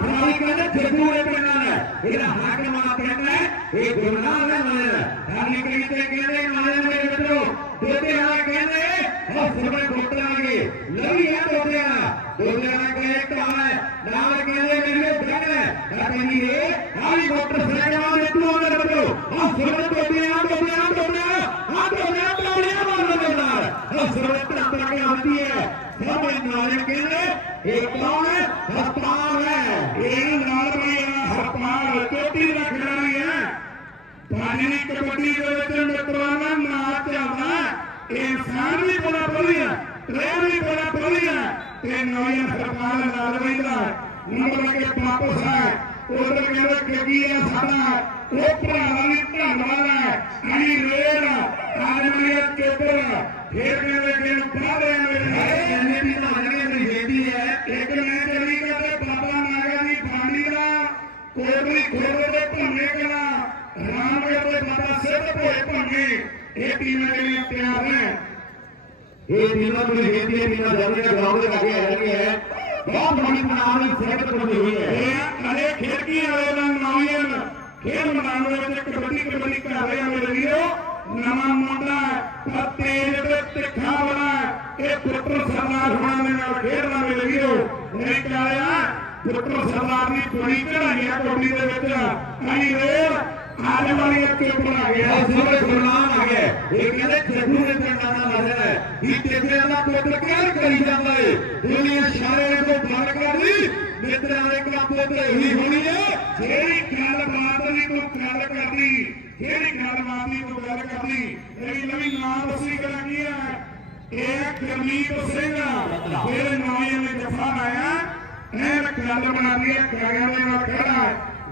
ਖਰਾਈ ਕਹਿੰਦੇ ਜੱਗੂ ਦੇ ਪਿੰਡਾਂ ਦਾ ਇਹਦਾ ਹਾਕਮ ਆ ਕਹਿੰਦਾ ਇਹ ਗੁਰਨਾਮ ਦਾ ਮਾਇਆ ਹਾਲੀ ਕਹਿੰਦੇ ਕਹਿੰਦੇ ਮਾਇਆ ਮੇਰੇ ਮਿੱਤਰੋ ਦੋਤੇ ਆ ਕਹਿੰਦੇ ਉਹ ਸੁਣੇ ਗੋਟਾਂਗੇ ਲਵੀ ਆ ਦੋਤੇ ਆ ਦੋਤੇ ਆ ਕਹਿੰਦੇ ਕਾਹ ਨਾਲ ਕਹਿੰਦੇ ਮੇਰੇ ਬੈਠ ਹੈ ਕਹਿੰਦੀ ਇਹ ਹਾਲੀ ਮੋਟਰਸਾਈਕਲਾਂ ਦੇ ਤੂੰ ਉਹਦੇ ਮਿੱਤਰੋ ਆ ਸੁਣੇ ਦੋਤੇ ਆ ਦੋਤੇ ਆ ਦੋਤੇ ਆ ਆ ਦੋਤੇ ਆ ਤਾੜੀਆਂ ਮਾਰਨ ਦੇ ਨਾਲ ਆ ਸੁਣੇ ਧੱਕਾ ਕੇ ਆਉਂਦੀ ਹੈ ਸਾਰੇ ਨਾਲ ਕਹਿੰਦੇ ਇਹ ਕੌਣ ਹੈ ਹਰਪਾਲ ਹੈ ਇਹ ਨਾਲ ਬਈ ਹਰਪਾਲ ਚੋਟੀ ਦਾ ਖਿਡਾਰੀ ਹੈ ਪਾਣੀ ਕਬੱਡੀ ਦੇ ਵਿੱਚ ਮਿੱਤਰਾਂ ਦਾ ਨਾਂ ਚੱਲਦਾ ਇਨਸਾਨ ਵੀ ਬੜਾ ਵਧੀਆ ਟ੍ਰੇਨ ਵੀ ਬੜਾ ਵਧੀਆ ਤੇ ਨਵੀਂ ਹਰਪਾਲ ਨਾਲ ਰਹਿੰਦਾ ਨੰਬਰ ਲੱਗੇ ਵਾਪਸ ਹੈ ਉਧਰ ਕਹਿੰਦਾ ਕਿਉਂਕਿ ਇਹ ਸਾਡਾ ਉਹ ਭਰਾਵਾਂ ਦੀ ਧੰਨਵਾਦ ਹੈ ਅਣੀ ਰੇਡ ਆਜਮਲੀਆ ਚੋਪਰ ਫੇਰ ਕਹਿੰਦੇ ਕਿ ਬਾਹਰੇ ਮੇਰੇ ਇਹਨੇ ਵੀ ਤਾਂ ਜਿਹੜੇ ਮੇਰੀ ਬੇਟੀ ਹੈ ਇੱਕ ਮੈਂ ਚਲੀ ਕਰਦੇ ਬਾਬਾ ਨਾਗਾ ਦੀ ਬਾਣੀ ਦਾ ਕੋਟਲੀ ਖੋੜੇ ਦੇ ਭੰਨੇ ਕਲਾ ਰਾਮਗੜ ਦੇ ਮਾਤਾ ਸਿੱਧ ਭੋਏ ਭੰਨੇ ਇਹ ਟੀਮਾਂ ਜਿਹੜੀਆਂ ਤਿਆਰ ਨੇ ਇਹ ਟੀਮਾਂ ਨੂੰ ਬੇਟੀ ਹੈ ਟੀਮਾਂ ਜਲਦੀ ਗਰਾਊਂਡ ਦੇ ਲੱਗੇ ਆ ਰਹੀ ਹੈ ਬਹੁਤ ਬੜੀ ਨਾਮ ਦੀ ਸਿਹਤ ਬਣੀ ਹੋਈ ਹੈ। ਇਹ ਅਰੇ ਖੇਡਕੀ ਵਾਲੇ ਦਾ ਨੌਜਵਾਨ ਖੇਡ ਮੈਦਾਨ ਵਿੱਚ ਕਬੱਡੀ ਕਬੱਡੀ ਕਰ ਰਹੇ ਆ ਮੇਰੇ ਵੀਰੋ। ਨਵਾਂ ਮੁੰਡਾ ਹੈ, ਤੇਜ ਤੇ ਤਿੱਖਾ ਬਣਾ ਇਹ ਪੁੱਤਰ ਸਰਦਾਰ ਹੋਣਾ ਦੇ ਨਾਲ ਖੇਡਦਾ ਮੇਰੇ ਵੀਰੋ। ਨਹੀਂ ਕਾਲਿਆ ਪੁੱਤਰ ਸਰਦਾਰ ਦੀ ਕੁੜੀ ਚੜਾਈ ਆ ਕਬੱਡੀ ਦੇ ਵਿੱਚ। ਅਣੀ ਰੇਲ ਆਲੇ ਵਾਲੀ ਇੱਕ ਬਣਾ ਗਿਆ ਇਹ ਸਾਰੇ ਗੁਰਨਾਮ ਆ ਗਏ ਇਹ ਕਹਿੰਦੇ ਜੱਗੂ ਦੇ ਪਿੰਡਾਂ ਦਾ ਨਜ਼ਰ ਹੈ। ਇਹ ਤੇਰੇ ਦਾ ਪੁੱਤਰ ਕਹਿ ਕਰੀ ਜਾਂਦਾ ਏ। ਦੁਨੀਆ ਸਾਰੇ ਤੋਂ ਫੜ ਕਰਦੀ ਮਿੱਤਰਾਂ ਦੇ ਕਾਪੇ ਤੇ ਹੀ ਹੋਣੀ ਹੈ ਜਿਹੜੀ ਗੱਲ ਦੀ ਤੂੰ ਗੱਲ ਕਰਦੀ, ਜਿਹੜੀ ਗੱਲ ਦੀ ਤੂੰ ਗੱਲ ਕਰਦੀ ਇਹ ਨਵੀਂ ਨਾਮ ਅਸੀਂ ਕਰਾਂ ਕੀ ਹੈ ਇਹ ਗਰਮੀਤ ਸਿੰਘ। ਫਿਰ ਨਵੇਂ ਨੇ ਜਫਾ ਆਇਆ। ਇਹ ਗੱਲ ਬਣਾਦੀ ਹੈ ਕਾਗਾਂ ਦੇ ਨਾਲ ਖੜਾ।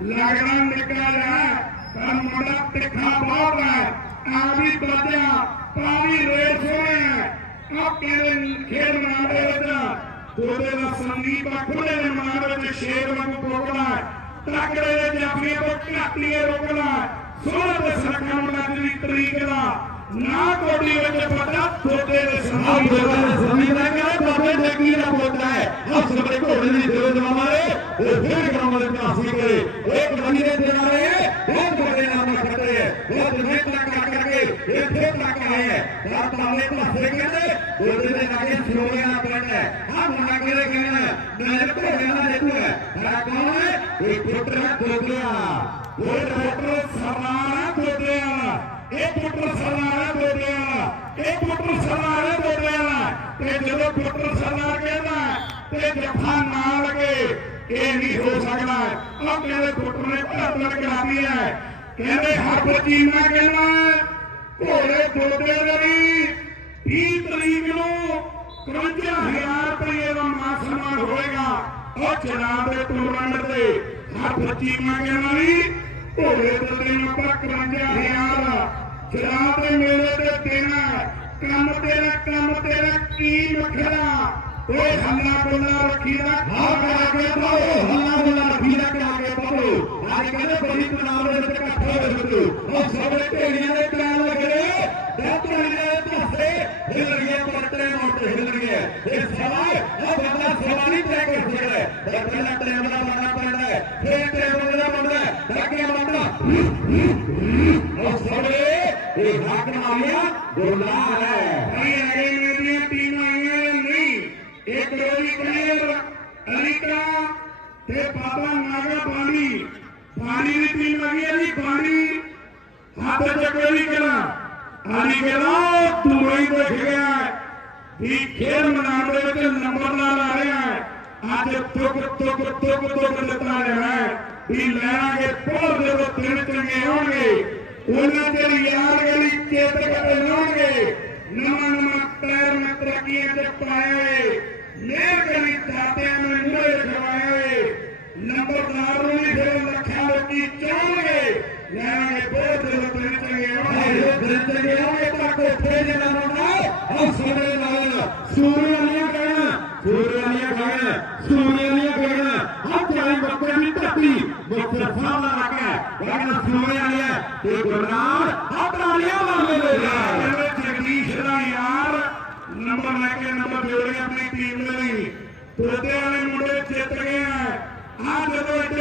ਲੱਗਣਾ ਨਿਕਲ ਜਾ ਪਰ ਮੁੰਡਾ ਤਿੱਖਾ ਬਹੁਤ ਹੈ। ਆ ਵੀ ਬਾਜਿਆ ਪਾਣੀ ਰੇਸ ਹੋਇਆ ਆ। ਕਹਿੰਦੇ ਖੇਡ ਮੈਦਾਨ ਦੇ ਵਿੱਚ ਤੋਦੇ ਦਾ ਸੰਦੀਪ ਆ ਦੇ ਮੈਦਾਨ ਵਿੱਚ, ਸ਼ੇਰ ਵਾਂਗੂ ਕੋਕੜਾ ਤਕੜੇ ਦੇ ਜਾਫੀਆਂ ਤੋਂ ਘਾਟੀਏ ਰੋਕਣਾ ਸੋਹਣਾ ਤੇ ਸਰਕਾ ਮੁੰਡਾ ਦੀ ਤਰੀਕ ਦਾ ਨਾ ਕੋਡੀ ਵਿੱਚ ਪਤਾ ਤੋਦੇ ਦੇ ਆਹ ਸੰਦੀਪ ਬੋਲਦਾ ਦਾ ਕਹਿੰਦਾ ਬਾਬੇ ਜੱਗੀ ਦਾ ਪੋਤਾ ਹੈ? ਆਹ ਸਬਰੇ ਘੋੜੇ ਦੀ ਦਿਲ ਜਮਾਰੇ ਉਹ ਫਿਰ ਗਰਾਉਂਡ ਦੇ ਕਾਸੀ ਕਰੇ। ਇੱਕ ਬੰਦੀ ਦੇ ਦਿਨ ਆ ਰਹੇ ਬਹੁਤ ਬੜੇ ਨਾਮ ਨਾਲ ਖੜੇ ਹੈ ਬਹੁਤ ਮਿਹਨਤ ਕਰ ਕਰਕੇ ਇੱਥੇ ਤੱਕ ਆਏ ਹੈ ਪਰ ਕਹਿੰਦੇ ਉਹਦੇ ਦੇ ਲਾਗੇ ਸਲੋਗੇ ਨਾ ਪਿੰਡ ਹੈ। ਆਹ ਮੁੰਡਾ ਕਿਹੜੇ ਕਹਿੰਦਾ ਮੈਂ ਘੋੜਿਆਂ ਦਾ ਦੇਖੂ ਹੈ। ਆ ਕੌਣ ਹੈ ਇਹ ਪੁੱਤਰ ਦੋਗਲਿਆ ਉਹ ਪੁੱਤਰ ਸਰਦਾਰ ਦੋਦਿਆ ਇਹ ਪੁੱਤਰ ਸਰਦਾਰ ਦੋਦਿਆ ਇਹ ਪੁੱਤਰ ਸਰਦਾਰ ਦੋਦਿਆ ਤੇ ਜਦੋਂ ਪੁੱਤਰ ਸਰਦਾਰ ਕਹਿੰਦਾ ਤੇ ਜਫਾ ਨਾ ਲਗੇ, ਇਹ ਨਹੀਂ ਹੋ ਸਕਦਾ। ਉਹ ਕਹਿੰਦੇ, ਪੁੱਤਰ ਨੇ ਧਰਤਣ ਕਰਾਦੀ ਹੈ। ਕਹਿੰਦੇ ਹਰ ਚੀਨਾ ਕਹਿਣਾ ਭੋਲੇ ਦੋਦੇ ਲਈ 20 ਤਰੀਕ ਨੂੰ 51000 ਰੁਪਏ ਦਾ ਮਾਨ ਸਨਮਾਨ ਹੋਏਗਾ ਉਹ ਚਨਾਬ ਦੇ ਟੂਰਨਾਮੈਂਟ ਤੇ ਹਰ ਚੀਨਾ ਕਹਿੰਦਾ ਵੀ ਘੋੜੇ ਦੋਦੇ ਨੂੰ ਆਪਾਂ 51000 ਚਨਾਬ ਦੇ ਮੇਲੇ ਤੇ ਦੇਣਾ ਕੰਮ ਤੇਰਾ ਕੰਮ ਤੇਰਾ, ਕੀ ਮਖੜਾ ਓਏ ਹੱਲਾ ਗੁੱਲਾ ਰੱਖੀਦਾ ਆਹ ਕਰਾ ਕੇ ਪਾਓ। ਹੱਲਾ ਗੁੱਲਾ ਰੱਖੀਦਾ ਕਰਾ ਕੇ ਪਾਓ। ਅੱਜ ਕਹਿੰਦੇ ਬੜੀ ਤਨਾਵ ਦੇ ਵਿੱਚ ਇਕੱਠੇ ਹੋਏ ਹੁੰਦੇ ਉਹ ਸਾਰੇ ਢੇੜੀਆਂ ਦੇ ਪੈਰ ਲੱਗਦੇ ਦਾਤਰੀਆਂ ਦੇ ਪਾਸੇ ਹਿੱਲ ਗਏ ਪੱਟੇ ਮੋਟੇ ਹਿੱਲ ਗਏ ਇਹ ਸਵਾ ਉਹ ਬੰਦਾ ਸਵਾ ਨਹੀਂ ਤੈਅ ਕਰ ਸਕਦਾ ਇਹ ਪਹਿਲਾਂ ਟਾਈਮ ਦਾ ਬਣਨਾ ਪੈਂਦਾ ਹੈ। ਫਿਰ ਟਾਈਮ ਦਾ ਬਣਦਾ ਹੈ। ਅੱਗੇ ਬਣਦਾ ਉਹ ਸਾਰੇ ਇਹ ਹਾਕਮ ਆਇਆ ਗੁਰਨਾਮ ਹੈ। ਭਾਈ ਅਗੇ ਮੇਰੀਆਂ ਟੀਮਾਂ ਆਈਆਂ ਨਹੀਂ? ਇੱਕ ਰੋਜੀ ਕਲੀਅਰ ਅਲੀਕਾ ਤੇ ਬਾਬਾ ਨਾਗਾ ਬਾਣੀ ਬਾਣੀ ਦੀ ਟੀਮ ਆ ਗਈ ਹੈ ਜੀ ਬਾਣੀ ਹੱਥ ਚ ਕੋਈ ਕਰਾ ਆਲੀ ਕਹਿੰਦਾ ਤੂੰ ਹੀ ਦੇਖ ਗਿਆ ਵੀ ਖੇਡ ਮੈਦਾਨ ਦੇ ਵਿੱਚ ਨੰਬਰ ਨਾਲ ਆ ਰਿਹਾ ਹੈ। ਅੱਜ ਤੁਕ ਤੁਕ ਤੁਕ ਤੁਕ ਲੱਤਾਂ ਲੈਣਾ ਵੀ ਲੈਣਾਗੇ ਬਹੁਤ ਜਦੋਂ ਤਿੰਨ ਚੰਗੇ ਹੋਣਗੇ ਉਹਨਾਂ ਦੇ ਯਾਦਗਾਰੀ ਚੇਤਕ ਤੇ ਲਾਉਣਗੇ। ਨਵਾਂ ਨਵਾਂ ਪੈਰ ਮੈਂ ਤਰੱਕੀਆਂ ਤੇ ਪਾਏ ਮੇਰ ਕਰੀ ਦਾਤਿਆਂ ਨੂੰ ਮੂਹਰੇ ਖਵਾਏ ਓਏ ਨੰਬਰਦਾਰ ਨੂੰ ਵੀ ਫਿਰ ਲੱਖਾਂ ਲੋਕੀ ਚਾਹਣਗੇ। ਲੈਣਾਗੇ ਬਹੁਤ ਜਦੋਂ ਤਿੰਨ ਚੰਗੇ ਹੋਣਗੇ ਦਿਨ ਤੇ ਗਿਆ ਤਾਂ ਕੋਠੇ ਦੇ ਨਾਲ ਹੁੰਦਾ ਉਹ ਨਾਲ ਸੂਰੇ ਸੂਰੇ ਵਾਲੀਆਂ ਕਹਿਣਾ ਸੂਰੇ ਵਾਲੀਆਂ ਕਹਿਣਾ ਦੀ ਧਰਤੀ। ਮੁੱਖ ਸਾਹਮਣਾ ਰੱਖਿਆ। ਕਹਿੰਦਾ ਸੂਰੇ ਵਾਲੀਆਂ ਤੇ ਗੁਰਨਾਮ ਆ ਪ੍ਰਾਣੀਆਂ ਵਾਲੇ ਲੋਕ ਜਗਦੀਸ਼ ਦਾ ਯਾਰ ਨੰਬਰ ਲੈ ਕੇ ਨੰਬਰ ਜੋੜ ਆਪਣੀ ਟੀਮ ਦੇ ਲਈ। ਤੋਤੇ ਵਾਲੇ ਮੁੰਡੇ ਜਿੱਤ ਗਏ ਆ। ਆ ਜਦੋਂ